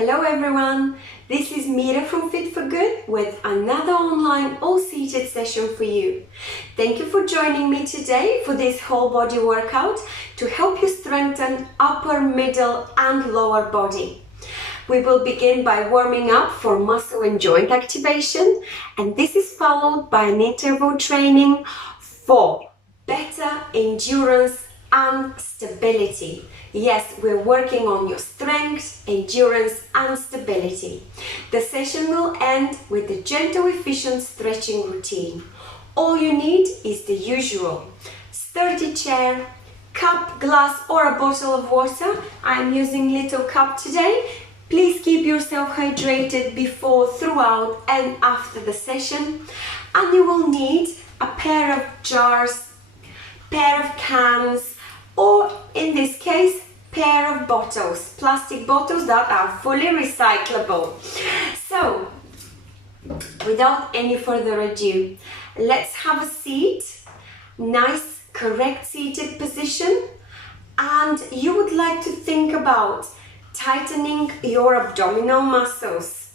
Hello everyone, this is Mira from Fit for Good with another online all-seated session for you. Thank you for joining me today for this whole body workout to help you strengthen upper, middle and lower body. We will begin by warming up for muscle and joint activation, and this is followed by an interval training for better endurance and stability. Yes, we're working on your strength, endurance and stability. The session will end with the gentle, efficient stretching routine. All you need is the usual sturdy chair, cup, glass or a bottle of water. I'm using little cup today. Please keep yourself hydrated before, throughout and after the session. And you will need a pair of jars, pair of cans, or in this case, pair of bottles, plastic bottles that are fully recyclable. So, without any further ado, let's have a seat, nice, correct seated position, and you would like to think about tightening your abdominal muscles,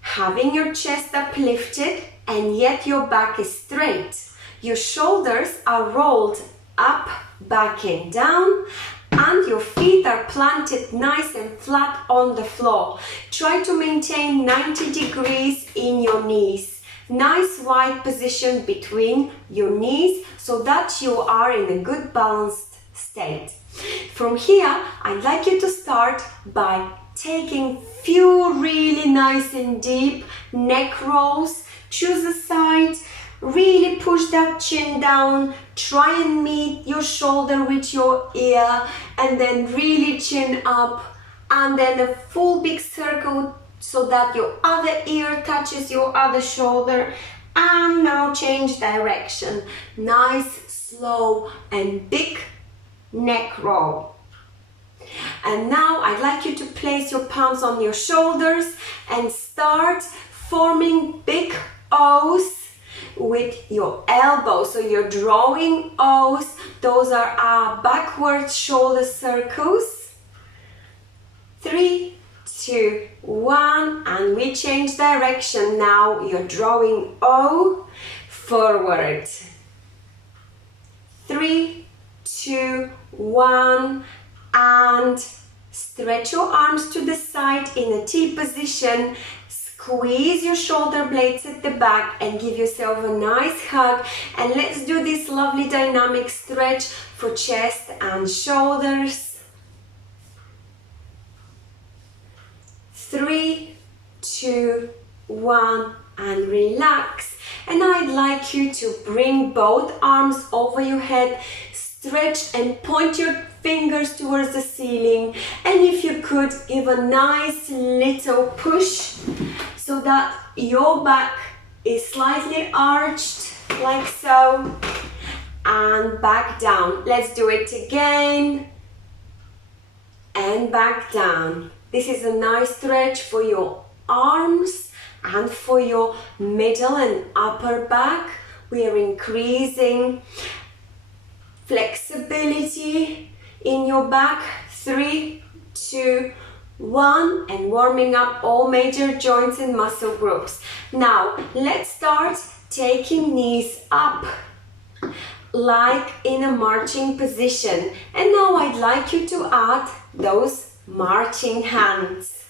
having your chest uplifted and yet your back is straight. Your shoulders are rolled up, back and down, and your feet are planted nice and flat on the floor. Try to maintain 90 degrees in your knees. Nice wide position between your knees so that you are in a good balanced state. From here, I'd like you to start by taking few really nice and deep neck rolls. Choose a side. Really push that chin down, try and meet your shoulder with your ear, and then really chin up, and then a full big circle so that your other ear touches your other shoulder, and now change direction. Nice, slow and big neck roll. And now I'd like you to place your palms on your shoulders and start forming big O's with your elbows. So you're drawing O's. Those are our backward shoulder circles. 3, 2, 1, and we change direction. Now you're drawing O forward. 3, 2, 1, and stretch your arms to the side in a T position. Squeeze your shoulder blades at the back and give yourself a nice hug. And let's do this lovely dynamic stretch for chest and shoulders. 3, 2, 1, and relax. And I'd like you to bring both arms over your head, stretch and point your fingers towards the ceiling, and if you could, give a nice little push so that your back is slightly arched, like so, and back down. Let's do it again, and back down. This is a nice stretch for your arms and for your middle and upper back. We are increasing flexibility in your back. 3, 2, 1, and warming up all major joints and muscle groups. Now let's start taking knees up like in a marching position, and now I'd like you to add those marching hands.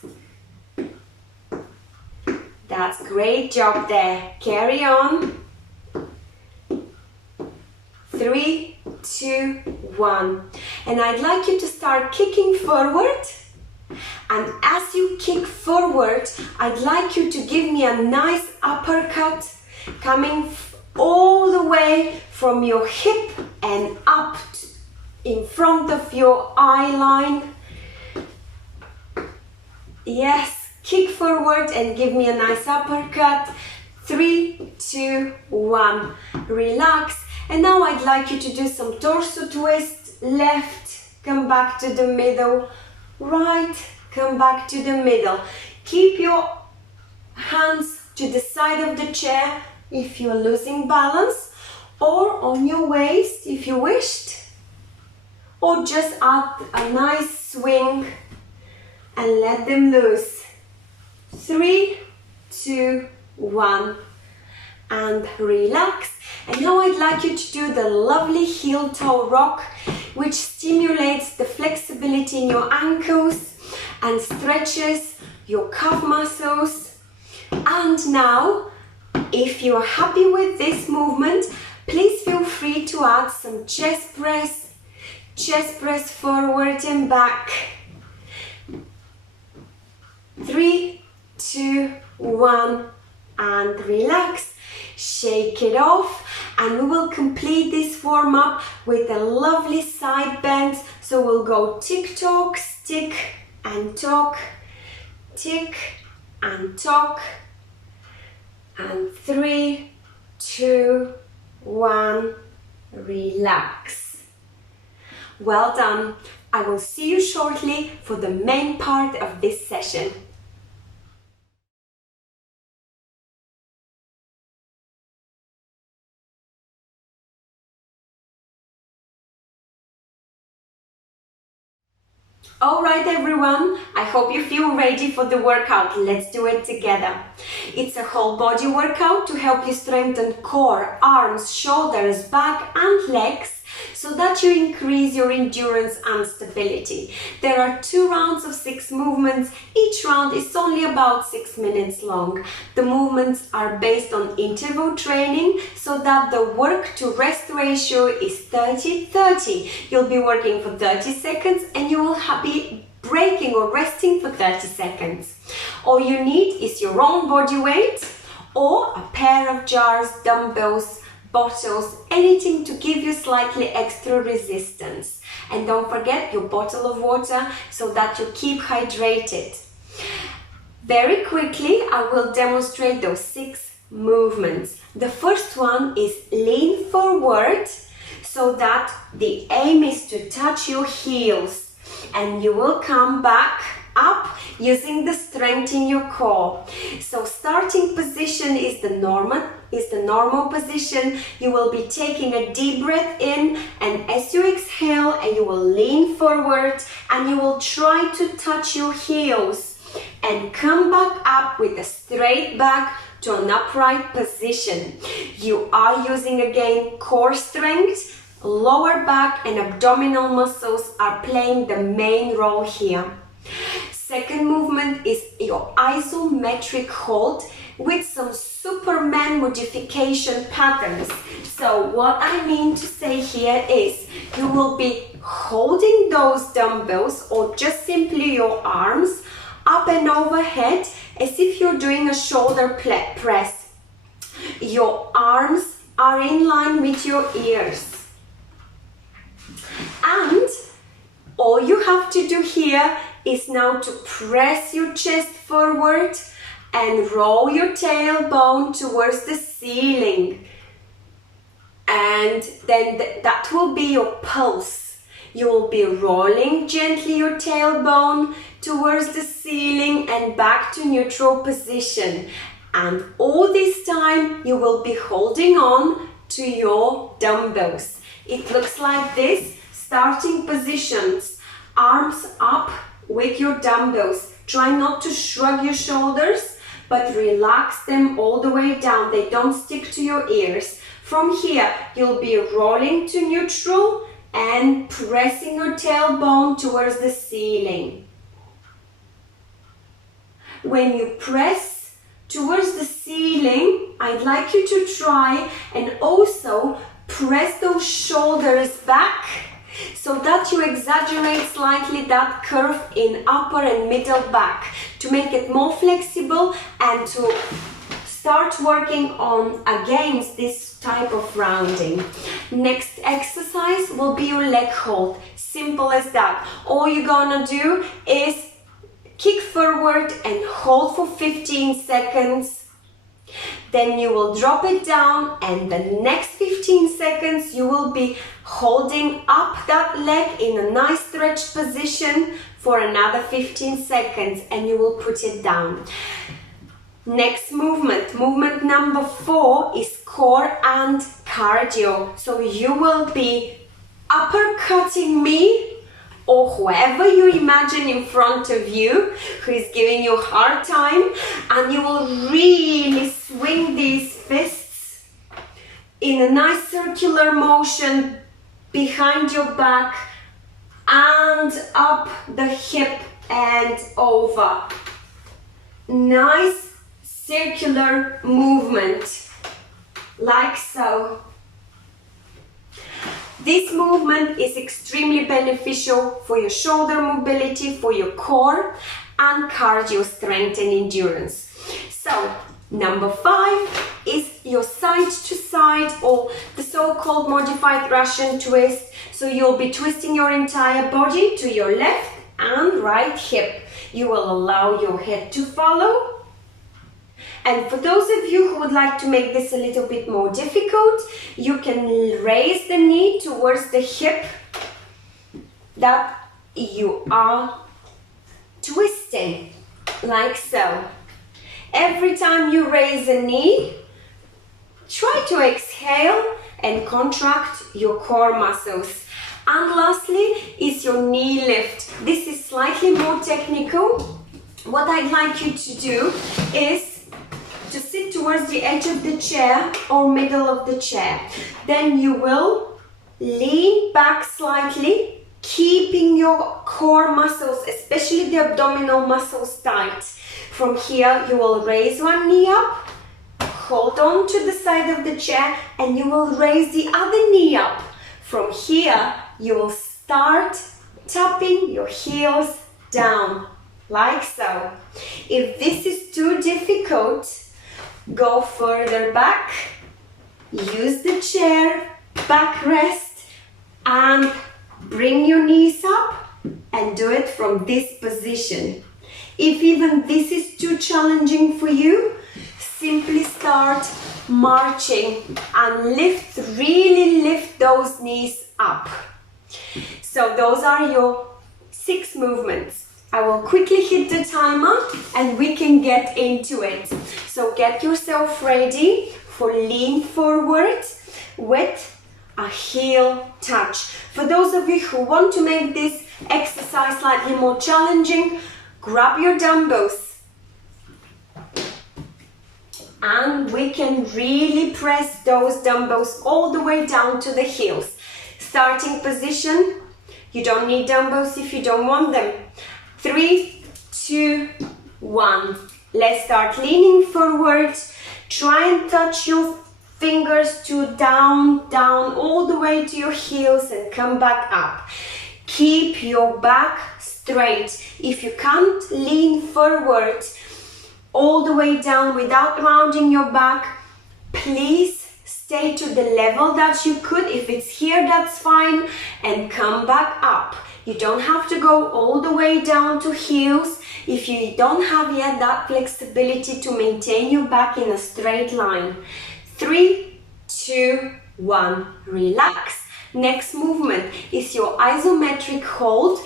That's great job there. Carry on. 3, 2, 1, and I'd like you to start kicking forward, and as you kick forward, I'd like you to give me a nice uppercut coming all the way from your hip and up in front of your eye line. Yes, kick forward and give me a nice uppercut. 3, 2, 1, relax. And now I'd like you to do some torso twist. Left, come back to the middle. Right, come back to the middle. Keep your hands to the side of the chair if you're losing balance, or on your waist if you wished, or just add a nice swing and let them loose. 3, 2, 1, and relax. And now I'd like you to do the lovely heel toe rock, which stimulates the flexibility in your ankles and stretches your calf muscles. And now, if you're happy with this movement, please feel free to add some chest press forward and back. 3, 2, 1, and relax. Shake it off, and we will complete this warm-up with a lovely side bend. So we'll go tick-tock, stick and tock, tick and tock, and 3, 2, 1, relax. Well done. I will see you shortly for the main part of this session. Alright everyone, I hope you feel ready for the workout. Let's do it together. It's a whole body workout to help you strengthen core, arms, shoulders, back and legs so that you increase your endurance and stability. There are 2 rounds of 6 movements. Each round is only about 6 minutes long. The movements are based on interval training so that the work to rest ratio is 30-30. You'll be working for 30 seconds and you will be breaking or resting for 30 seconds. All you need is your own body weight or a pair of jars, dumbbells, bottles, anything to give you slightly extra resistance. And don't forget your bottle of water so that you keep hydrated. Very quickly, I will demonstrate those 6 movements. The first one is lean forward, so that the aim is to touch your heels and you will come back up using the strength in your core. So starting position is the normal position. You will be taking a deep breath in, and as you exhale, and you will lean forward and you will try to touch your heels and come back up with a straight back to an upright position. You are using again core strength. Lower back and abdominal muscles are playing the main role here. Second movement is your isometric hold with some Superman modification patterns. So what I mean to say here is you will be holding those dumbbells or just simply your arms up and overhead as if you're doing a shoulder press. Your arms are in line with your ears. And all you have to do here is now to press your chest forward and roll your tailbone towards the ceiling. And then that will be your pulse. You will be rolling gently your tailbone towards the ceiling and back to neutral position. And all this time you will be holding on to your dumbbells. It looks like this. Starting positions, arms up with your dumbbells. Try not to shrug your shoulders, but relax them all the way down. They don't stick to your ears. From here, you'll be rolling to neutral and pressing your tailbone towards the ceiling. When you press towards the ceiling, I'd like you to try and also press those shoulders back so that you exaggerate slightly that curve in upper and middle back to make it more flexible and to start working on against this type of rounding. Next exercise will be your leg hold. Simple as that. All you're gonna do is kick forward and hold for 15 seconds. Then you will drop it down, and the next 15 seconds you will be holding up that leg in a nice stretched position for another 15 seconds, and you will put it down. Next movement number 4 is core and cardio. So you will be uppercutting me or whoever you imagine in front of you who is giving you a hard time, and you will really swing these fists in a nice circular motion behind your back and up the hip and over. Nice circular movement, like so. This movement is extremely beneficial for your shoulder mobility, for your core, and cardio strength and endurance. So, number 5 is your side to side, or the so-called modified Russian twist. So you'll be twisting your entire body to your left and right hip. You will allow your head to follow. And for those of you who would like to make this a little bit more difficult, you can raise the knee towards the hip that you are twisting, like so. Every time you raise a knee, try to exhale and contract your core muscles. And lastly is your knee lift. This is slightly more technical. What I'd like you to do is to sit towards the edge of the chair or middle of the chair. Then you will lean back slightly, keeping your core muscles, especially the abdominal muscles, tight. From here, you will raise one knee up, hold on to the side of the chair, and you will raise the other knee up. From here, you will start tapping your heels down, like so. If this is too difficult, go further back, use the chair, backrest, and bring your knees up and do it from this position. If even this is too challenging for you, simply start marching and really lift those knees up. So those are your 6 movements. I will quickly hit the timer and we can get into it. So get yourself ready for lean forward with a heel touch. For those of you who want to make this exercise slightly more challenging, grab your dumbbells and we can really press those dumbbells all the way down to the heels. Starting position, you don't need dumbbells if you don't want them. 3, 2, 1. Let's start leaning forward. Try and touch your fingers to down, all the way to your heels and come back up. Keep your back straight. If you can't lean forward all the way down without rounding your back, please stay to the level that you could. If it's here, that's fine, and come back up. You don't have to go all the way down to heels if you don't have yet that flexibility to maintain your back in a straight line. 3, 2, 1, relax. Next movement is your isometric hold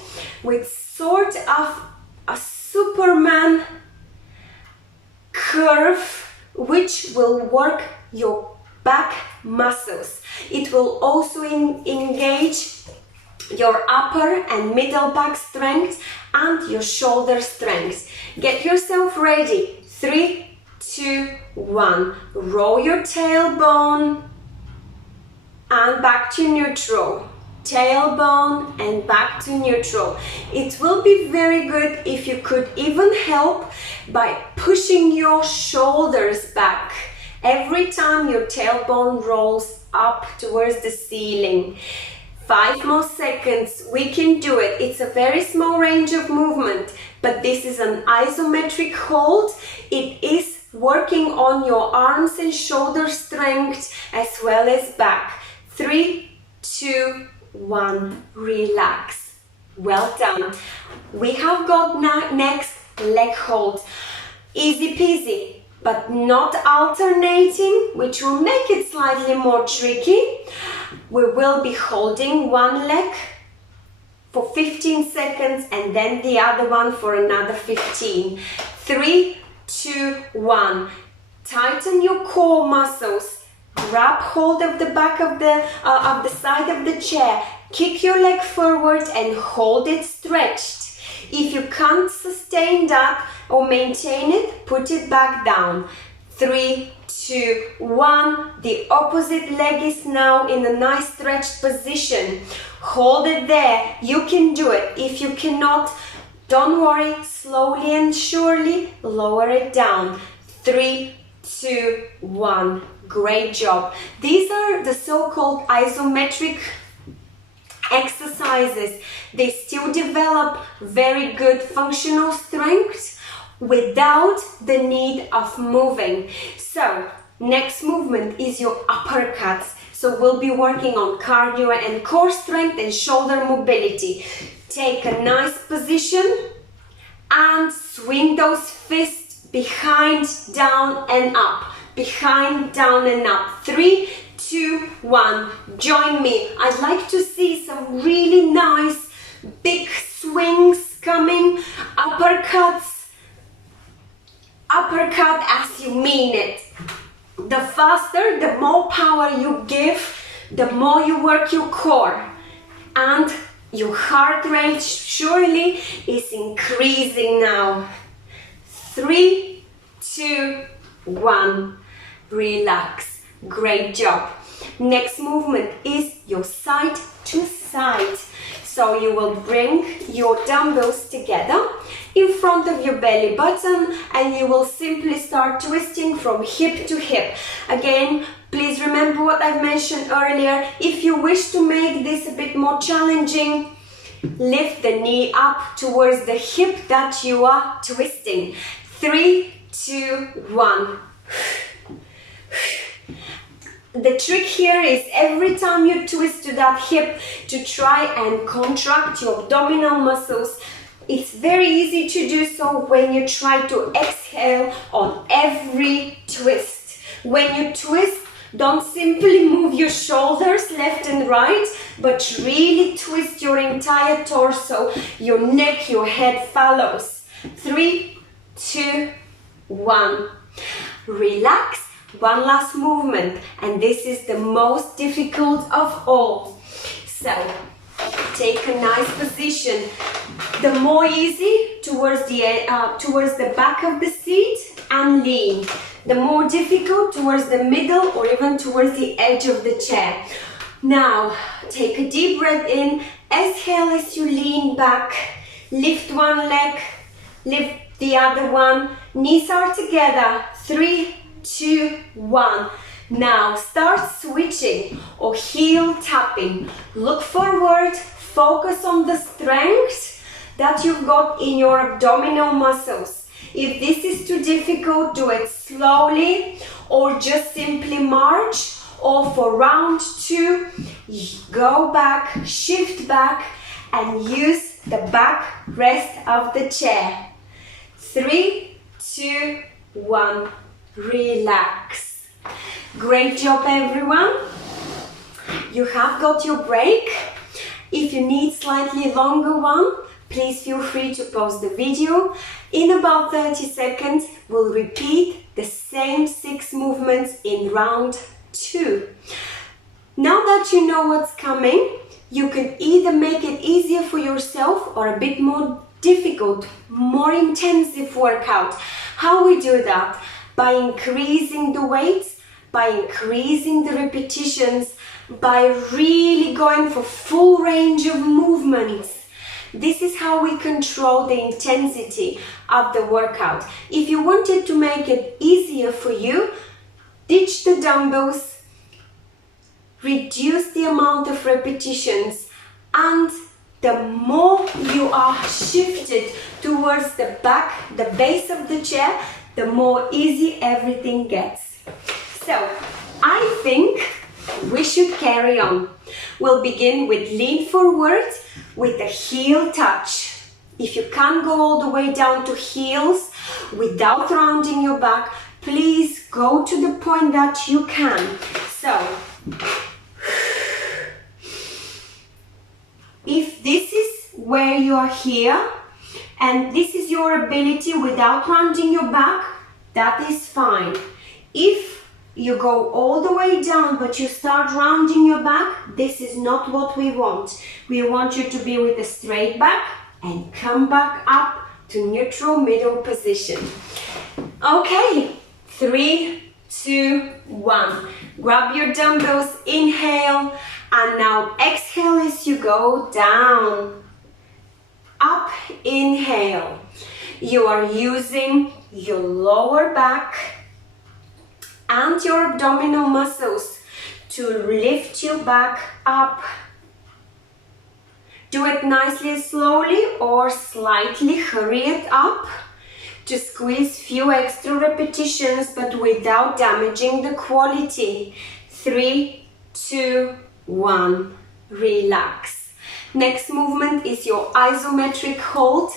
with sort of a Superman curve, which will work your back muscles. It will also engage your upper and middle back strength and your shoulder strength. Get yourself ready. 3, 2, 1. Roll your tailbone and back to neutral. Tailbone and back to neutral. It will be very good if you could even help by pushing your shoulders back every time your tailbone rolls up towards the ceiling. 5 more seconds, we can do it. It's a very small range of movement, but this is an isometric hold. It is working on your arms and shoulder strength as well as back. 3, 2, 1, relax. Well done. We have got next leg hold. Easy peasy, but not alternating, which will make it slightly more tricky. We will be holding one leg for 15 seconds and then the other one for another 15. 3, 2, 1. Tighten your core muscles. Grab hold of the back of the side of the chair kick your leg forward and hold it stretched. If you can't sustain that or maintain it, put it back down. 3, 2, 1. The opposite leg is now in a nice stretched position. Hold it there. You can do it. If you cannot, don't worry. Slowly and surely lower it down. 3, 2, 1. Great job. These are the so-called isometric exercises. They still develop very good functional strength without the need of moving. So next movement is your uppercuts. So we'll be working on cardio and core strength and shoulder mobility. Take a nice position and swing those fists behind, down and up. Behind, down and up. 3, 2, 1. Join me. I'd like to see some really nice big swings coming. Uppercuts. Uppercut as you mean it. The faster, the more power you give, the more you work your core. And your heart rate surely is increasing now. 3, 2, 1. Relax. Great job. Next movement is your side to side. So you will bring your dumbbells together in front of your belly button and you will simply start twisting from hip to hip. Again, please remember what I've mentioned earlier. If you wish to make this a bit more challenging, lift the knee up towards the hip that you are twisting. 3, 2, 1. The trick here is every time you twist to that hip to try and contract your abdominal muscles. It's very easy to do so when you try to exhale on every twist. When you twist, don't simply move your shoulders left and right, but really twist your entire torso, your neck, your head follows. 3, 2, 1. Relax. One last movement, and this is the most difficult of all. So take a nice position. The more easy towards the back of the seat and lean. The more difficult towards the middle or even towards the edge of the chair. Now take a deep breath in. Exhale as you lean back. Lift one leg, lift the other one. Knees are together. 3, 2, 1. Now start switching or heel tapping. Look forward, focus on the strength that you've got in your abdominal muscles. If this is too difficult, do it slowly or just simply march. Or for round 2, go back, shift back and use the back rest of the chair. 3, 2, 1. Relax. Great job, everyone. You have got your break. If you need slightly longer one, please feel free to pause the video. In about 30 seconds, we'll repeat the same 6 movements in round 2. Now that you know what's coming, you can either make it easier for yourself or a bit more difficult, more intensive workout. How we do that? By increasing the weights, by increasing the repetitions, by really going for full range of movements. This is how we control the intensity of the workout. If you wanted to make it easier for you, ditch the dumbbells, reduce the amount of repetitions, and the more you are shifted towards the back, the base of the chair, the more easy everything gets. So, I think we should carry on. We'll begin with lean forward with a heel touch. If you can't go all the way down to heels without rounding your back, please go to the point that you can. So, if this is where you are here, and this is your ability without rounding your back, that is fine. If you go all the way down, but you start rounding your back. This is not what we want. We want you to be with a straight back and come back up to neutral middle position. Okay, 3, 2, 1. Grab your dumbbells, inhale, and now exhale as you go down. Up, inhale. You are using your lower back and your abdominal muscles to lift you back up. Do it nicely, slowly, or slightly hurry it up to squeeze few extra repetitions, but without damaging the quality. 3, 2, 1. Relax. Next movement is your isometric hold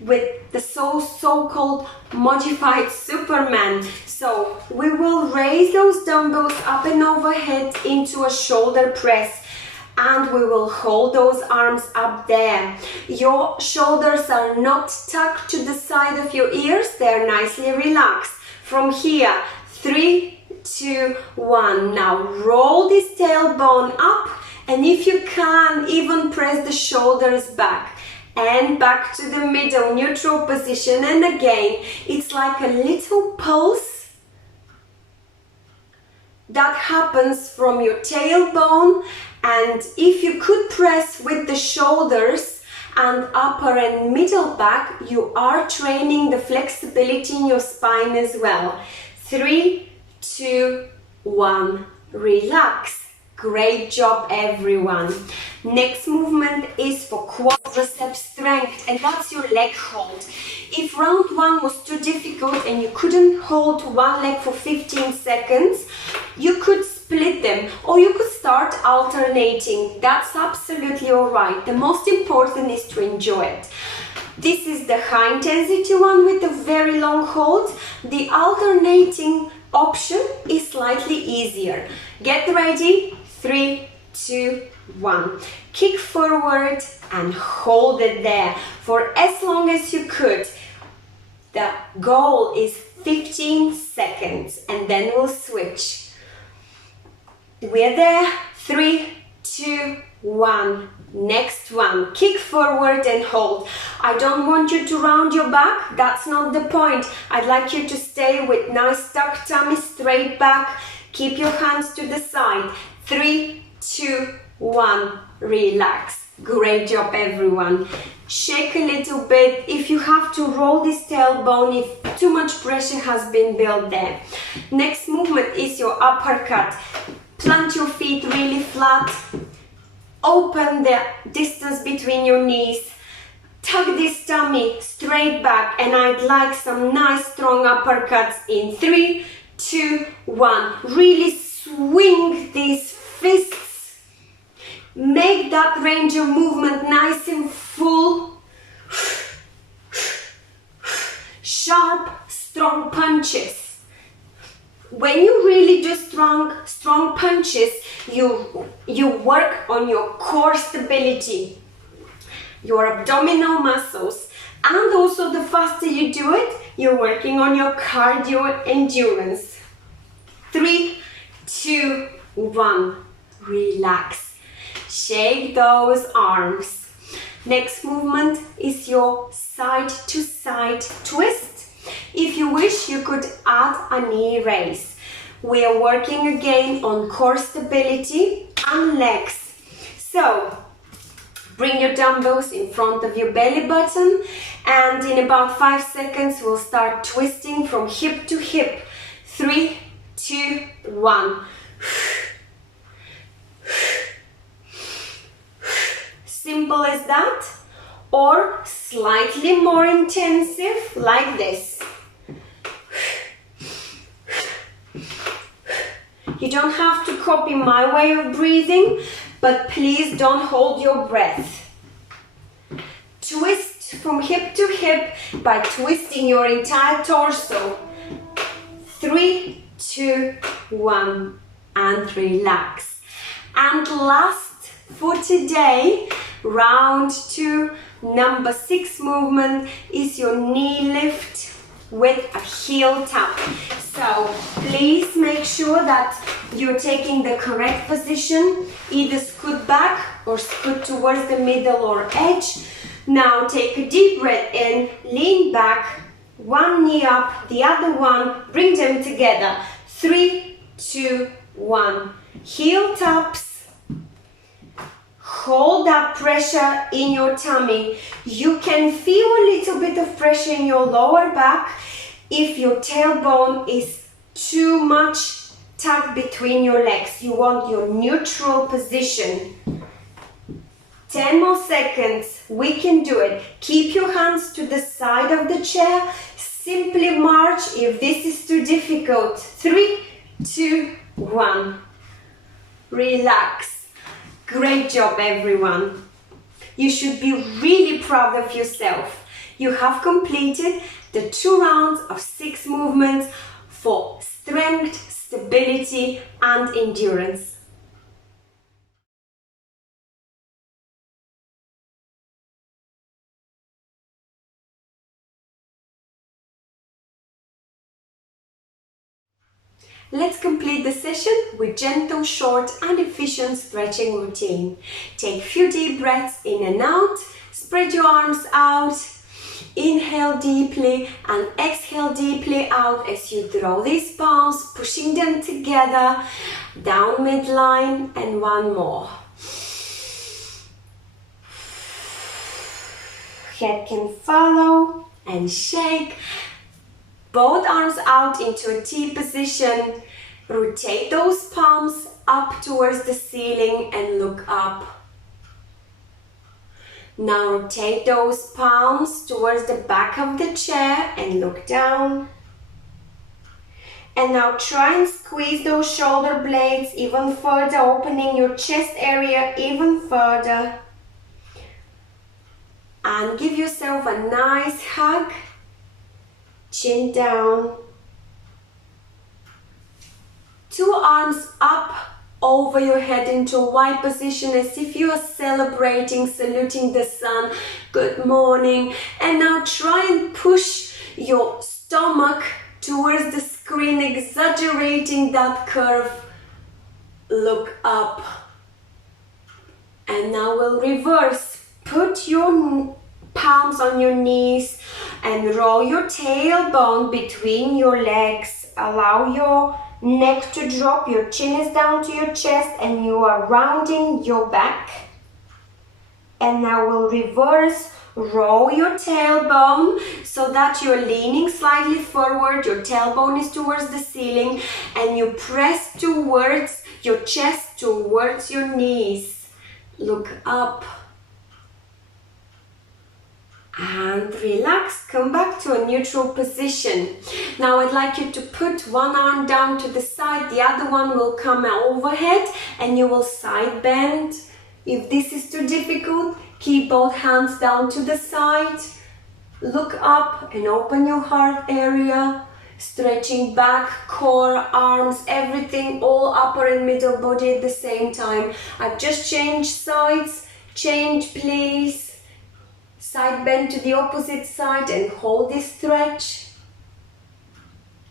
with the so-called modified Superman. So we will raise those dumbbells up and overhead into a shoulder press, and we will hold those arms up there. Your shoulders are not tucked to the side of your ears, they're nicely relaxed. From here, 3, 2, 1. Now roll this tailbone up, and if you can, even press the shoulders back and back to the middle, neutral position. And again, it's like a little pulse that happens from your tailbone. And if you could press with the shoulders and upper and middle back, you are training the flexibility in your spine as well. 3, 2, 1. Relax. Great job, everyone. Next movement is for quadricep strength, and that's your leg hold. If round 1 was too difficult and you couldn't hold one leg for 15 seconds, you could split them, or you could start alternating. That's absolutely all right. The most important is to enjoy it. This is the high intensity one with a very long hold. The alternating option is slightly easier. Get ready. 3, 2, 1. Kick forward and hold it there for as long as you could. The goal is 15 seconds, and then we'll switch. We're there. 3, 2, 1. Next one. Kick forward and hold. I don't want you to round your back. That's not the point. I'd like you to stay with nice tucked tummy, straight back. Keep your hands to the side. 3, 2, 1. Relax. Great job, everyone. Shake a little bit if you have to roll this tailbone, if too much pressure has been built there. Next movement is your uppercut. Plant your feet really flat. Open the distance between your knees. Tuck this tummy straight back, and I'd like some nice strong uppercuts in 3, 2, 1. Really swing these fists. Make that range of movement nice and full. Sharp, strong punches. When you really do strong punches, you work on your core stability, your abdominal muscles, and also the faster you do it, you're working on your cardio endurance. 3, 2, 1. Relax. Shake those arms. Next movement is your side to side twist. If you wish, you could add a knee raise. We are working again on core stability and legs. So bring your dumbbells in front of your belly button, and in about 5 seconds we'll start twisting from hip to hip. 3, 2, 1. Simple as that, or slightly more intensive like this. You don't have to copy my way of breathing, but please don't hold your breath. Twist from hip to hip by twisting your entire torso. 3, 2, 1, and relax. And last for today, round 2, number 6 movement is your knee lift with a heel tap. So please make sure that you're taking the correct position, either scoot back or scoot towards the middle or edge. Now take a deep breath in, lean back, one knee up, the other one, bring them together. 3, 2, 1. Heel taps. Hold that pressure in your tummy. You can feel a little bit of pressure in your lower back if your tailbone is too much tucked between your legs. You want your neutral position. 10 more seconds. We can do it. Keep your hands to the side of the chair. Simply march if this is too difficult. 3, 2, 1. Relax. Great job, everyone. You should be really proud of yourself. You have completed the 2 rounds of 6 movements for strength, stability, and endurance. Let's complete the session with gentle, short and efficient stretching routine. Take a few deep breaths in and out, spread your arms out, inhale deeply and exhale deeply out as you draw these palms, pushing them together, down midline, and one more. Head can follow and shake. Both arms out into a T position. Rotate those palms up towards the ceiling and look up. Now rotate those palms towards the back of the chair and look down. And now try and squeeze those shoulder blades even further, opening your chest area even further. And give yourself a nice hug. Chin down. 2 arms up over your head into a wide position as if you are celebrating, saluting the sun. Good morning. And now try and push your stomach towards the screen, exaggerating that curve. Look up. And now we'll reverse. Put your palms on your knees and roll your tailbone between your legs. Allow your neck to drop, your chin is down to your chest and you are rounding your back. And now we'll reverse. Roll your tailbone so that you're leaning slightly forward, your tailbone is towards the ceiling and you press towards your chest, towards your knees. Look up. And relax, come back to a neutral position. Now I'd like you to put one arm down to the side, the other one will come overhead and you will side bend. If this is too difficult, keep both hands down to the side. Look up and open your heart area, stretching back, core, arms, everything, all upper and middle body at the same time. I've just changed sides. Change, please. Side bend to the opposite side and hold this stretch.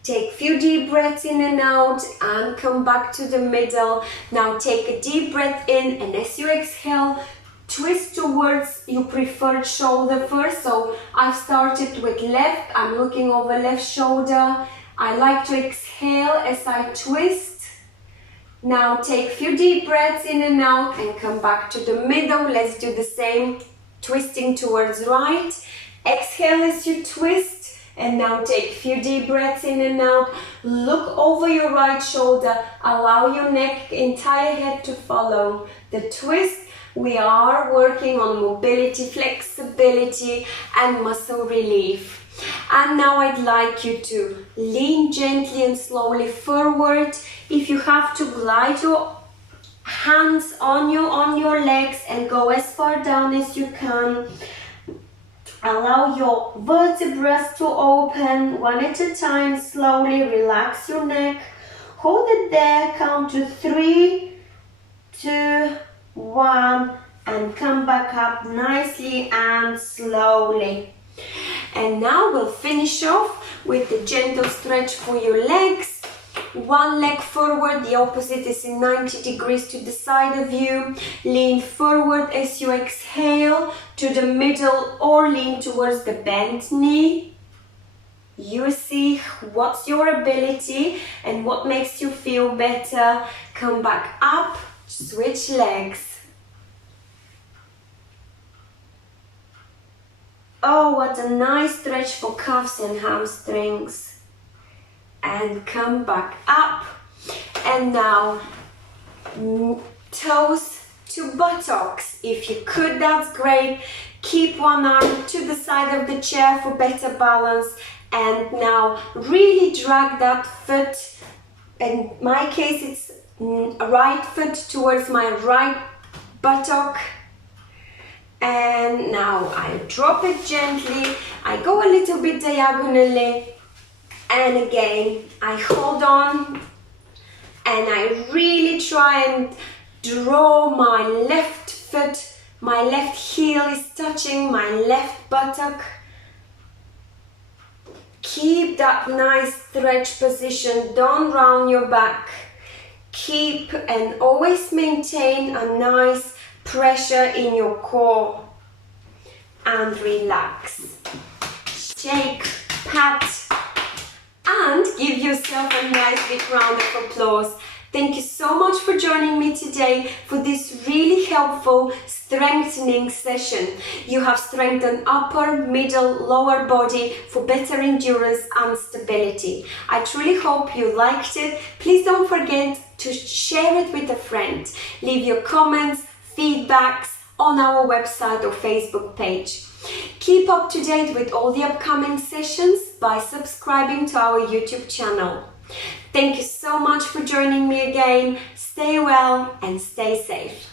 Take a few deep breaths in and out and come back to the middle. Now take a deep breath in and as you exhale, twist towards your preferred shoulder first. So I've started with left, I'm looking over left shoulder. I like to exhale as I twist. Now take a few deep breaths in and out and come back to the middle. Let's do the same. Twisting towards right. Exhale as you twist and now take a few deep breaths in and out. Look over your right shoulder. Allow your neck, entire head to follow the twist. We are working on mobility, flexibility and muscle relief. And now I'd like you to lean gently and slowly forward. If you have to, glide your hands on your legs and go as far down as you can. Allow your vertebrae to open one at a time. Slowly relax your neck. Hold it there. Count to 3, 2, 1 and come back up nicely and slowly. And now we'll finish off with the gentle stretch for your legs. One leg forward, the opposite is in 90 degrees to the side of you. Lean forward as you exhale to the middle or lean towards the bent knee. You see what's your ability and what makes you feel better. Come back up, switch legs. Oh, what a nice stretch for calves and hamstrings. And come back up. And now toes to buttocks. If you could, that's great. Keep one arm to the side of the chair for better balance. And now really drag that foot. In my case, it's right foot towards my right buttock. And now I drop it gently. I go a little bit diagonally. And again, I hold on and I really try and draw my left foot. My left heel is touching my left buttock. Keep that nice stretch position, don't round your back. Keep and always maintain a nice pressure in your core. And relax. Shake, pat, and give yourself a nice big round of applause. Thank you so much for joining me today for this really helpful strengthening session. You have strengthened upper, middle, lower body for better endurance and stability. I truly hope you liked it. Please don't forget to share it with a friend. Leave your comments, feedbacks on our website or Facebook page. Keep up to date with all the upcoming sessions by subscribing to our YouTube channel. Thank you so much for joining me again. Stay well and stay safe.